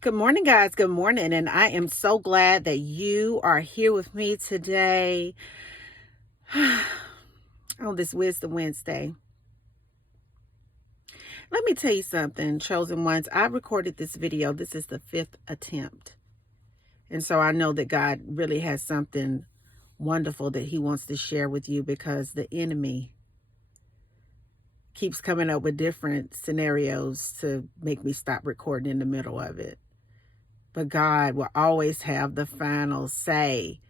Good morning, guys. Good morning. And I am so glad that you are here with me today on this Wisdom Wednesday. Let me tell you something, chosen ones. I recorded this video. This is the 5th attempt. And so I know that God really has something wonderful that he wants to share with you, because the enemy keeps coming up with different scenarios to make me stop recording in the middle of it. But God will always have the final say.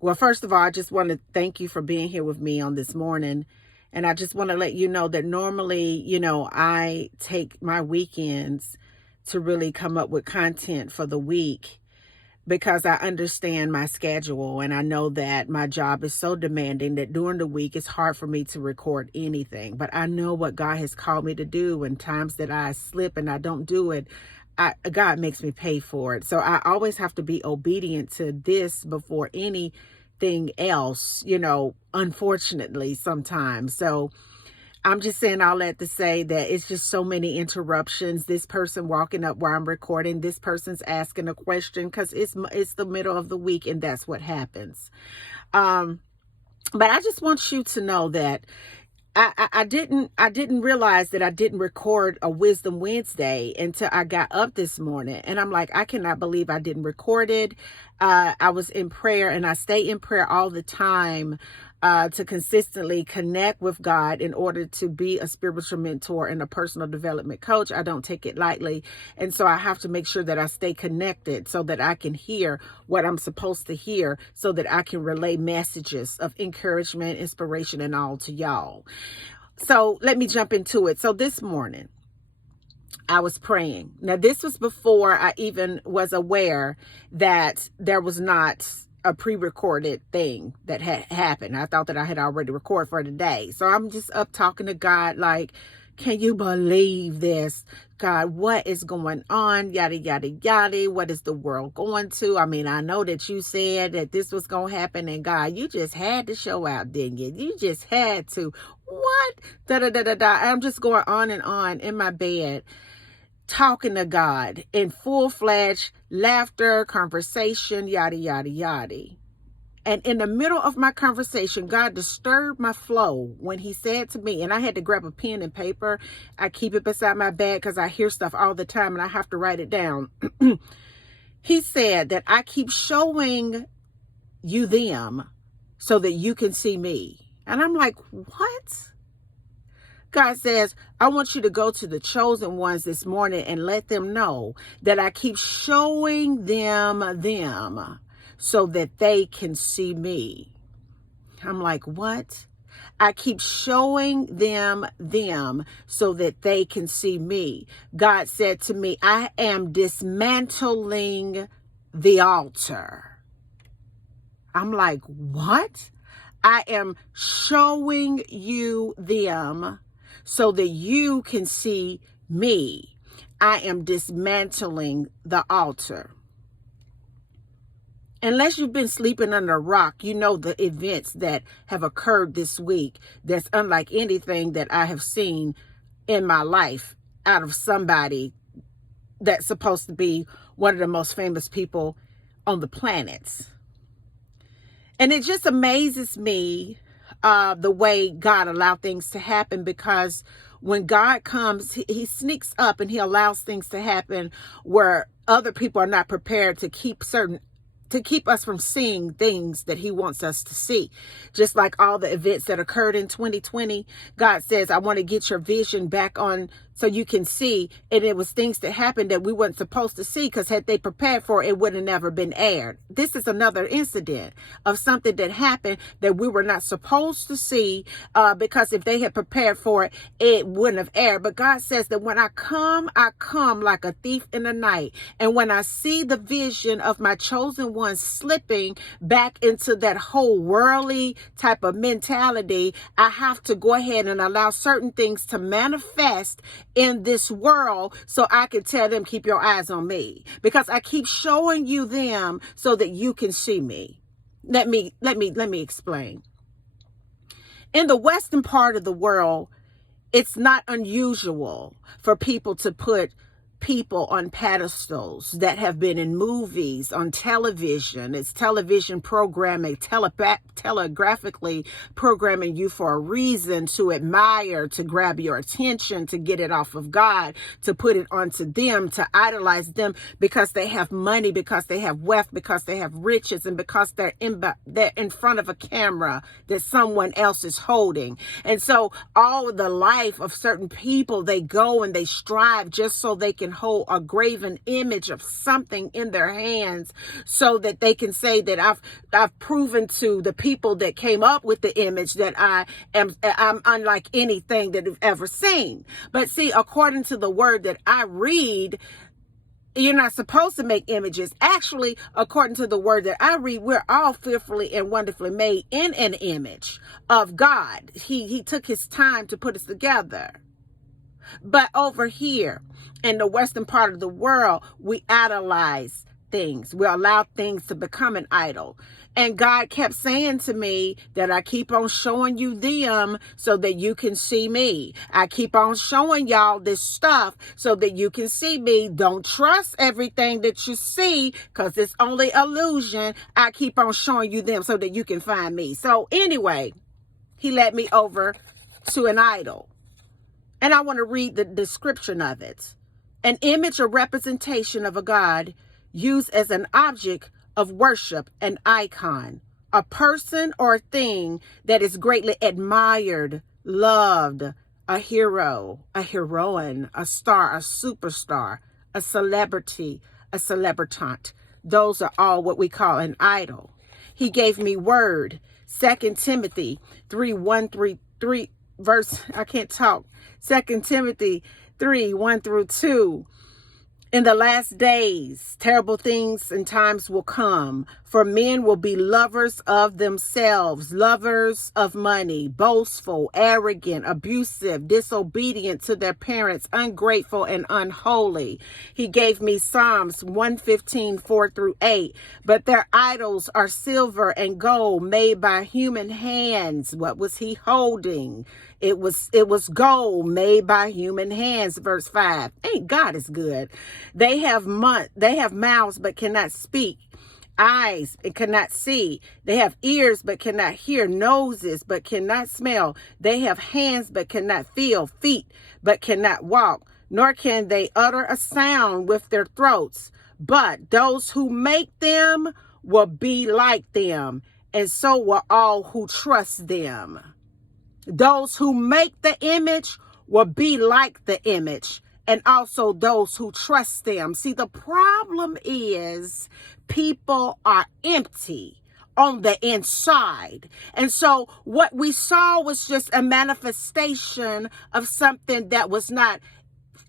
Well, first of all, I just want to thank you for being here with me on this morning. And I just want to let you know that normally, I take my weekends to really come up with content for the week, because I understand my schedule and I know that my job is so demanding that during the week it's hard for me to record anything. But I know what God has called me to do, and times that I slip and I don't do it, God makes me pay for it. So I always have to be obedient to this before anything else, unfortunately sometimes. So I'm just saying all that to say that it's just so many interruptions. This person walking up while I'm recording, this person's asking a question, because it's the middle of the week and that's what happens. But I just want you to know that I didn't realize that I didn't record a Wisdom Wednesday until I got up this morning. And I'm like, I cannot believe I didn't record it. I was in prayer, and I stay in prayer all the time to consistently connect with God in order to be a spiritual mentor and a personal development coach. I don't take it lightly. And so I have to make sure that I stay connected so that I can hear what I'm supposed to hear, so that I can relay messages of encouragement, inspiration, and all to y'all. So let me jump into it. So this morning, I was praying. Now, this was before I even was aware that there was not a pre-recorded thing that had happened. I thought that I had already recorded for today. So I'm just up talking to God like, can you believe this? God, what is going on? Yada, yada, yada. What is the world going to? I mean, I know that you said that this was going to happen, and God, you just had to show out, didn't you? You just had to. What? Da, da, da, da, da. I'm just going on and on in my bed, talking to God in full-fledged laughter, conversation, yada, yada, yada. And in the middle of my conversation, God disturbed my flow when he said to me, and I had to grab a pen and paper. I keep it beside my bed because I hear stuff all the time and I have to write it down. He said that I keep showing you them so that you can see me. And I'm like, what? God says, I want you to go to the chosen ones this morning and let them know that I keep showing them so that they can see me. I'm like, what? I keep showing them so that they can see me. God said to me, I am dismantling the altar. I'm like, what? I am showing you them so that you can see me. I am dismantling the altar. Unless you've been sleeping under a rock, you know the events that have occurred this week that's unlike anything that I have seen in my life out of somebody that's supposed to be one of the most famous people on the planet. And it just amazes me the way God allowed things to happen, because when God comes, he sneaks up and he allows things to happen where other people are not prepared to keep us from seeing things that he wants us to see. Just like all the events that occurred in 2020, God says, I want to get your vision back on so you can see. And it was things that happened that we weren't supposed to see, because had they prepared for it, it would have never been aired. This is another incident of something that happened that we were not supposed to see, because if they had prepared for it, it wouldn't have aired. But God says that when I come like a thief in the night. And when I see the vision of my chosen ones slipping back into that whole worldly type of mentality, I have to go ahead and allow certain things to manifest in this world so I can tell them, keep your eyes on me, because I keep showing you them so that you can see me. Let me explain. In the Western part of the world, it's not unusual for people to put people on pedestals that have been in movies, on television. It's television programming, telegraphically programming you for a reason, to admire, to grab your attention, to get it off of God, to put it onto them, to idolize them because they have money, because they have wealth, because they have riches, and because they're in front of a camera that someone else is holding. And so all of the life of certain people, they go and they strive just so they can hold a graven image of something in their hands, so that they can say that I've proven to the people that came up with the image that I'm unlike anything that they've ever seen. But see, according to the word that I read, you're not supposed to make images. Actually, according to the word that I read, we're all fearfully and wonderfully made in an image of God. He took his time to put us together. But over here in the western part of the world, we idolize things. We allow things to become an idol. And God kept saying to me that I keep on showing you them so that you can see me. I keep on showing y'all this stuff so that you can see me. Don't trust everything that you see, because it's only illusion. I keep on showing you them so that you can find me. So anyway, he led me over to an idol. And I want to read the description of it. An image or representation of a god used as an object of worship, an icon, a person or thing that is greatly admired, loved, a hero, a heroine, a star, a superstar, a celebrity, a celebritant. Those are all what we call an idol. He gave me word, 2 Timothy 3:1-3, verse, I can't talk. 2 Timothy 3:1-2. In the last days, terrible things and times will come, for men will be lovers of themselves, lovers of money, boastful, arrogant, abusive, disobedient to their parents, ungrateful, and unholy. He gave me Psalms 115:4-8. But their idols are silver and gold made by human hands. What was he holding? It was gold made by human hands. Verse 5. Ain't God is good. They have mouths but cannot speak, eyes and cannot see. They have ears but cannot hear, noses but cannot smell. They have hands but cannot feel, feet but cannot walk, nor can they utter a sound with their throats. But those who make them will be like them, and so will all who trust them. Those who make the image will be like the image, and also those who trust them. See, the problem is people are empty on the inside. And so what we saw was just a manifestation of something that was not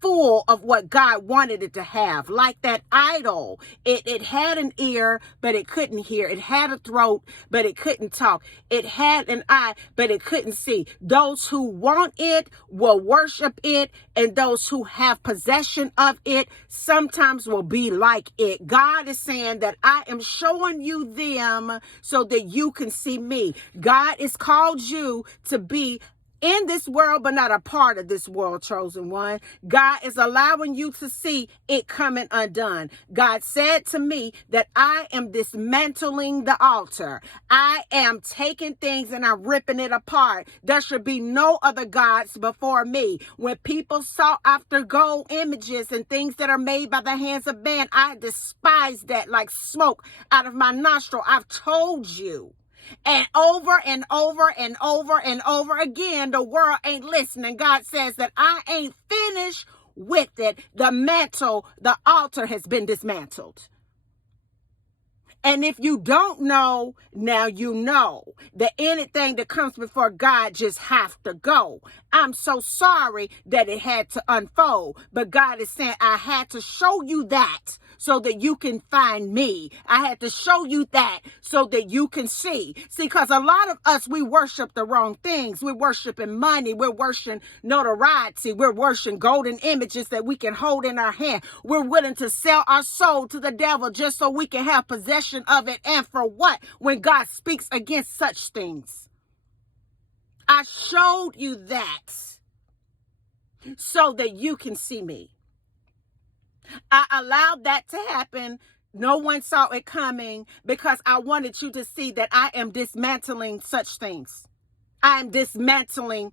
full of what God wanted it to have. Like that idol, it had an ear but it couldn't hear. It had a throat but it couldn't talk. It had an eye but it couldn't see. Those who want it will worship it, and those who have possession of it sometimes will be like it. God is saying that I am showing you them so that you can see me. God has called you to be in this world, but not a part of this world, chosen one. God is allowing you to see it coming undone. God said to me that I am dismantling the altar. I am taking things and I'm ripping it apart. There should be no other gods before me. When people sought after gold images and things that are made by the hands of man, I despise that like smoke out of my nostril. I've told you. And over and over and over and over again, the world ain't listening. God says that I ain't finished with it. The altar has been dismantled. And if you don't know, now you know that anything that comes before God just have to go. I'm so sorry that it had to unfold, but God is saying I had to show you that so that you can find me. I had to show you that so that you can see. See, because a lot of us, we worship the wrong things. We're worshiping money. We're worshiping notoriety. We're worshiping golden images that we can hold in our hand. We're willing to sell our soul to the devil just so we can have possession of it. And for what? When God speaks against such things. I showed you that so that you can see me. I allowed that to happen. No one saw it coming because I wanted you to see that I am dismantling such things. I am dismantling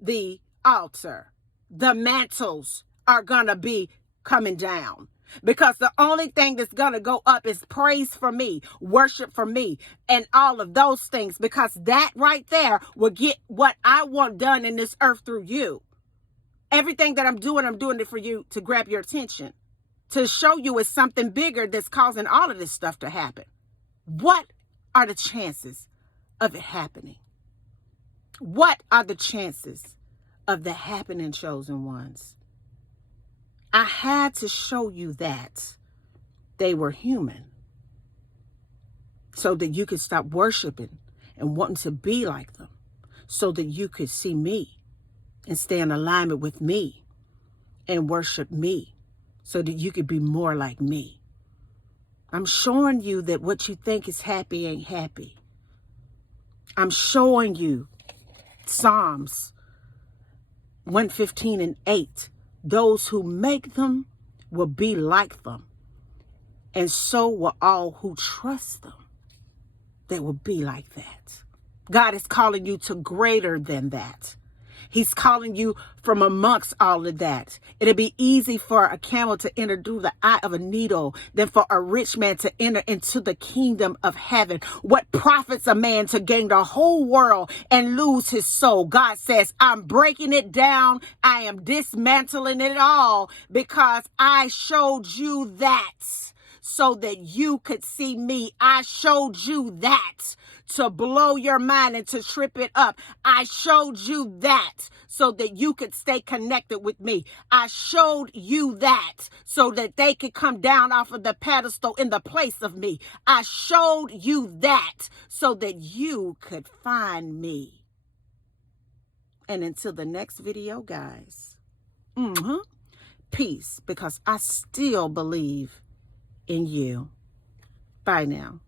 the altar. The mantles are going to be coming down because the only thing that's going to go up is praise for me, worship for me, and all of those things, because that right there will get what I want done in this earth through you. Everything that I'm doing it for you to grab your attention, to show you it's something bigger that's causing all of this stuff to happen. What are the chances of it happening? What are the chances of the happening, chosen ones? I had to show you that they were human so that you could stop worshiping and wanting to be like them, so that you could see me and stay in alignment with me and worship me, so that you could be more like me. I'm showing you that what you think is happy ain't happy. I'm showing you Psalms 115:8. Those who make them will be like them, and so will all who trust them. They will be like that. God is calling you to greater than that. He's calling you from amongst all of that. It'll be easy for a camel to enter through the eye of a needle than for a rich man to enter into the kingdom of heaven. What profits a man to gain the whole world and lose his soul? God says, I'm breaking it down. I am dismantling it all because I showed you that so that you could see me. I showed you that to blow your mind and to trip it up. I showed you that so that you could stay connected with me. I showed you that so that they could come down off of the pedestal in the place of me. I showed you that so that you could find me. And until the next video, guys, peace, because I still believe in you. Bye now.